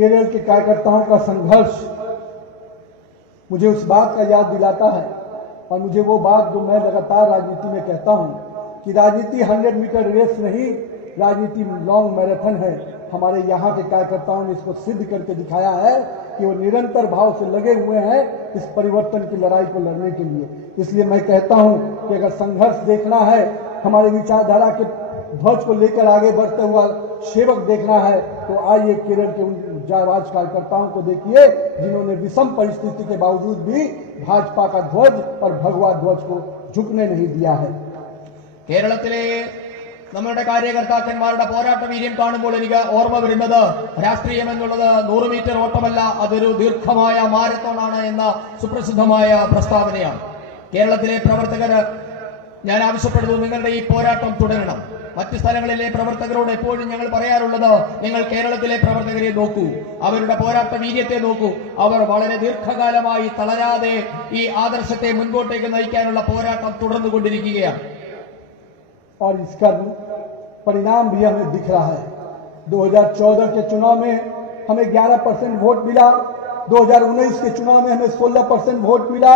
केरल के कार्यकर्ताओं का संघर्ष मुझे उस बात का याद दिलाता है और मुझे वो बात जो मैं लगातार राजनीति में कहता हूं कि राजनीति 100 मीटर रेस नहीं, राजनीति लॉन्ग मैराथन है। हमारे यहाँ के कार्यकर्ताओं ने इसको सिद्ध करके दिखाया है कि वो निरंतर भाव से लगे हुए हैं इस परिवर्तन की लड़ाई को लड़ने के लिए। इसलिए मैं कहता हूं कि अगर संघर्ष देखना है, हमारे विचारधारा के ध्वज को लेकर आगे बढ़ते हुआ सेवक देखना है, तो आइए केरल के उन जाबाज कार्यकर्ताओं को देखिए जिन्होंने विषम परिस्थिति के बावजूद भी भाजपा का ध्वज और भगवा ध्वज को झुकने नहीं दिया है। കേരളത്തിലെ നമ്മുടെ കാര്യകർത്താക്കന്മാരുടെ പോരാട്ട വീര്യം കാണുമ്പോൾ എനിക്ക് ഓർമ്മ വരുന്നത് രാഷ്ട്രീയം എന്നുള്ളത് 100 മീറ്റർ ഓട്ടമല്ല, അതൊരു ദീർഘമായ മാരത്തോണാണ് എന്ന സുപ്രസിദ്ധമായ പ്രസ്താവനയാണ്. കേരളത്തിലെ പ്രവർത്തകർ ഞാൻ ആവശ്യപ്പെടുന്നു, നിങ്ങളുടെ ഈ പോരാട്ടം തുടരണം. മറ്റ് സ്ഥലങ്ങളിലെ പ്രവർത്തകരോട് എപ്പോഴും ഞങ്ങൾ പറയാറുള്ളത്, നിങ്ങൾ കേരളത്തിലെ പ്രവർത്തകരെ നോക്കൂ, അവരുടെ പോരാട്ട വീര്യത്തെ നോക്കൂ. അവർ വളരെ ദീർഘകാലമായി തളരാതെ ഈ ആദർശത്തെ മുൻപോട്ടേക്ക് നയിക്കാനുള്ള പോരാട്ടം തുടർന്നുകൊണ്ടിരിക്കുകയാണ്. और इसका परिणाम भी हमें दिख रहा है। 2014 के चुनाव में हमें 11% वोट मिला, 2019 के चुनाव में हमें 16% वोट मिला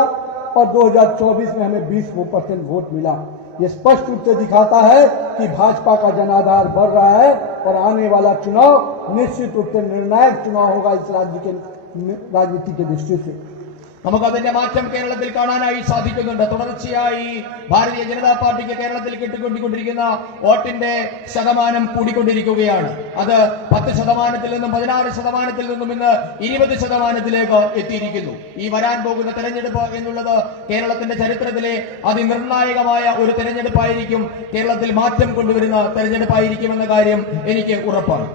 और 2024 में हमें 20% वोट मिला। ये स्पष्ट रूप से दिखाता है कि भाजपा का जनाधार बढ़ रहा है और आने वाला चुनाव निश्चित रूप से निर्णायक चुनाव होगा इस राज्य के राजनीति के दृष्टि से। നമുക്കതിന്റെ മാറ്റം കേരളത്തിൽ കാണാനായി സാധിക്കുന്നുണ്ട്. തുടർച്ചയായി ഭാരതീയ ജനതാ പാർട്ടിക്ക് കേരളത്തിൽ കിട്ടിക്കൊണ്ടിരിക്കുന്ന വോട്ടിന്റെ ശതമാനം കൂടിക്കൊണ്ടിരിക്കുകയാണ്. അത് 10% നിന്നും 16% നിന്നും ഇന്ന് 20% എത്തിയിരിക്കുന്നു. ഈ വരാൻ പോകുന്ന തെരഞ്ഞെടുപ്പ് എന്നുള്ളത് കേരളത്തിന്റെ ചരിത്രത്തിലെ അതിനിർണായകമായ ഒരു തെരഞ്ഞെടുപ്പായിരിക്കും, കേരളത്തിൽ മാറ്റം കൊണ്ടുവരുന്ന തെരഞ്ഞെടുപ്പായിരിക്കുമെന്ന കാര്യം എനിക്ക് ഉറപ്പാണ്.